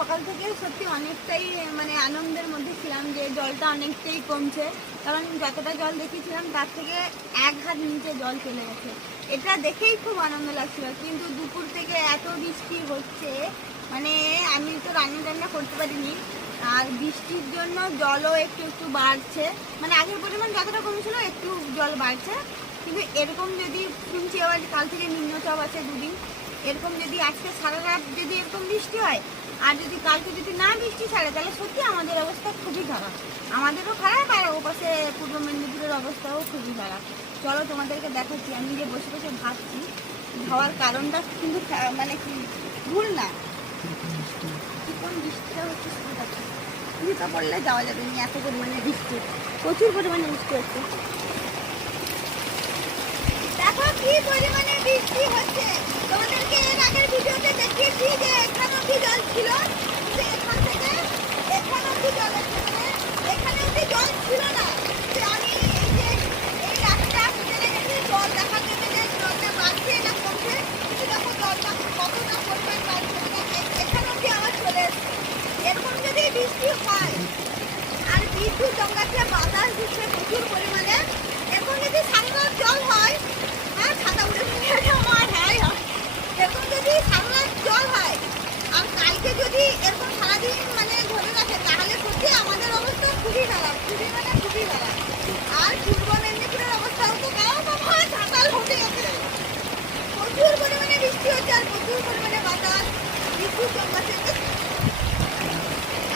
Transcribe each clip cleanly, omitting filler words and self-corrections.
সকাল থেকে সত্যি অনেকটাই মানে আনন্দের মধ্যে ছিলাম যে জলটা অনেকটাই কমছে, কারণ যতটা জল দেখেছিলাম তার থেকে 1 হাত নিচে জল চলে গেছে। এটা দেখেই খুব আনন্দ লাগছিল, কিন্তু দুপুর থেকে এত বৃষ্টি হচ্ছে মানে আমি তো রান্না টান্না করতে পারিনি। আর বৃষ্টির জন্য জলও একটু একটু বাড়ছে, মানে আগের পরিমাণ যতটা কমেছিল একটু জল বাড়ছে। কিন্তু এরকম যদি শুনছি আবার কাল থেকে নিম্নচাপ আছে 2 দিন, এরকম যদি আজকে সারা রাত যদি এরকম বৃষ্টি হয় আর যদি কালকে যদি না বৃষ্টি ছাড়ে, তাহলে সত্যি আমাদের অবস্থা খুবই খারাপ। আমাদেরও খারাপ আর ওপাশে পূর্ব মেদিনীপুরের অবস্থাও খুবই খারাপ। চলো তোমাদেরকে দেখাচ্ছি। আমি যে বসে বসে ভাবছি, হওয়ার কারণটা কিন্তু মানে কি ভুল না, কোন বৃষ্টিটা হচ্ছে সেটা জুতা পড়লে যাওয়া যাবে না, এত পরিমাণে বৃষ্টি, প্রচুর পরিমাণে বৃষ্টি হচ্ছে। দেখো কি পরিমাণে বৃষ্টি হচ্ছে। তোমাদেরকে এর আগের ভিডিওতে দেখিয়েছি যে এখানে অব্দি জল ছিল, যে এখান থেকে এখানে অব্দি জল আছে, মানে এখানে অব্দি জল ছিল না। যে আমি এই যে এই রাস্তা চলে গেছে, জল দেখা যাবে যে জলটা বাড়ছে না কমছে, কিন্তু দেখো জলটা কতটা পরিমাণ বাড়ছে, এখানে অব্দি আমার চলে এসছে। এরকম যদি বৃষ্টি হয় আর বিদ্যুৎ চমকাচ্ছে, বাতাস দিচ্ছে প্রচুর পরিমাণে, এখন যদি সারা জল হয় আর ছাতা উড়ে আমার হ্যাঁ এরকম যদি সারা জল হয় আর কালকে যদি এরকম সারাদিন মানে ধরে রাখে, তাহলে সত্যি আমাদের অবস্থা খুবই খারাপ, খুবই মানে খুবই খারাপ। আর পূর্ব মেদিনীপুরের অবস্থাও তো খারাপ, আমার ছাতাল হতে গেছে। প্রচুর পরিমাণে বৃষ্টি হচ্ছে আর প্রচুর পরিমাণে বাতাস, বিদ্যুৎ চমকাচ্ছে।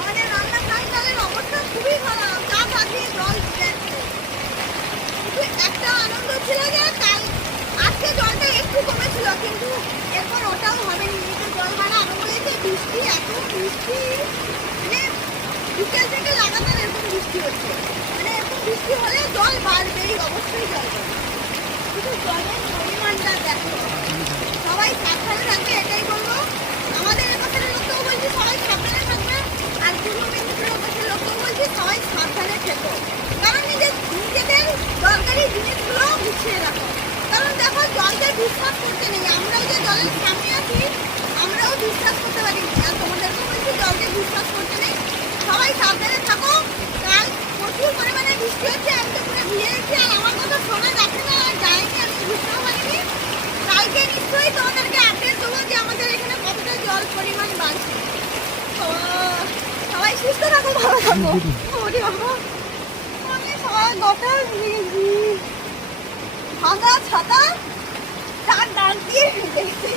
আমাদের রান্না খাইটালের অবস্থা খুবই খারাপ, চা ভাজিয়ে জল যাচ্ছে। কিন্তু একটা আনন্দ ছিল যে কাল আজকে জলটা একটু কমেছিল, কিন্তু এরপর ওটাও হবে না, নিচে জল বাড়া আরম্ভ হয়েছে। বৃষ্টি এত বৃষ্টি, মানে বিকেল থেকে লাগাতার এরকম বৃষ্টি হচ্ছে, মানে এরকম বৃষ্টি হলে জল বাড়বেই, অবশ্যই জল বাড়বে। কিন্তু জলের পরিমাণটা দেখো, সবাই সাবধানে থাকবে এটাই বলবো। আমাদের এলাকার লোককেও বলছি সবাই সাবধানে থাকবে, আর পূর্ব মেদিনীপুরের এলাকার লোককেও বলছি সবাই সাবধানে থেকো, কারণ নিজেদের দরকারি জিনিসগুলো গুছিয়ে রাখো। কারণ দেখো জলকে বিশ্বাস করতে নেই, আমরাও যে জলের সামনে আছি আমরাও বিশ্বাস করতে পারি, আর তোমাদেরকেও বলছি জলকে বিশ্বাস করতে নেই, সবাই সাবধানে থাকো। কাল প্রচুর পরিমাণে বৃষ্টি হচ্ছে, আমি তো পুরো ভিজে গেছি, আর আমার কথা শোনা যাচ্ছে না, আর যায়নি, আমি বুঝতেও পারিনি। কালকে নিশ্চয়ই তোমাদেরকে আপডেট দেবো যে আমাদের এখানে কতটা জল পরিমাণ বাড়ছে। তো সবাই সুস্থ থাকো, ভালো থাকো। ওরে বাবা, আমি সবাই গটা ভিজে গেছি, ভাঙা ছাতা চার ডাল দিয়ে ভিজে গেছি।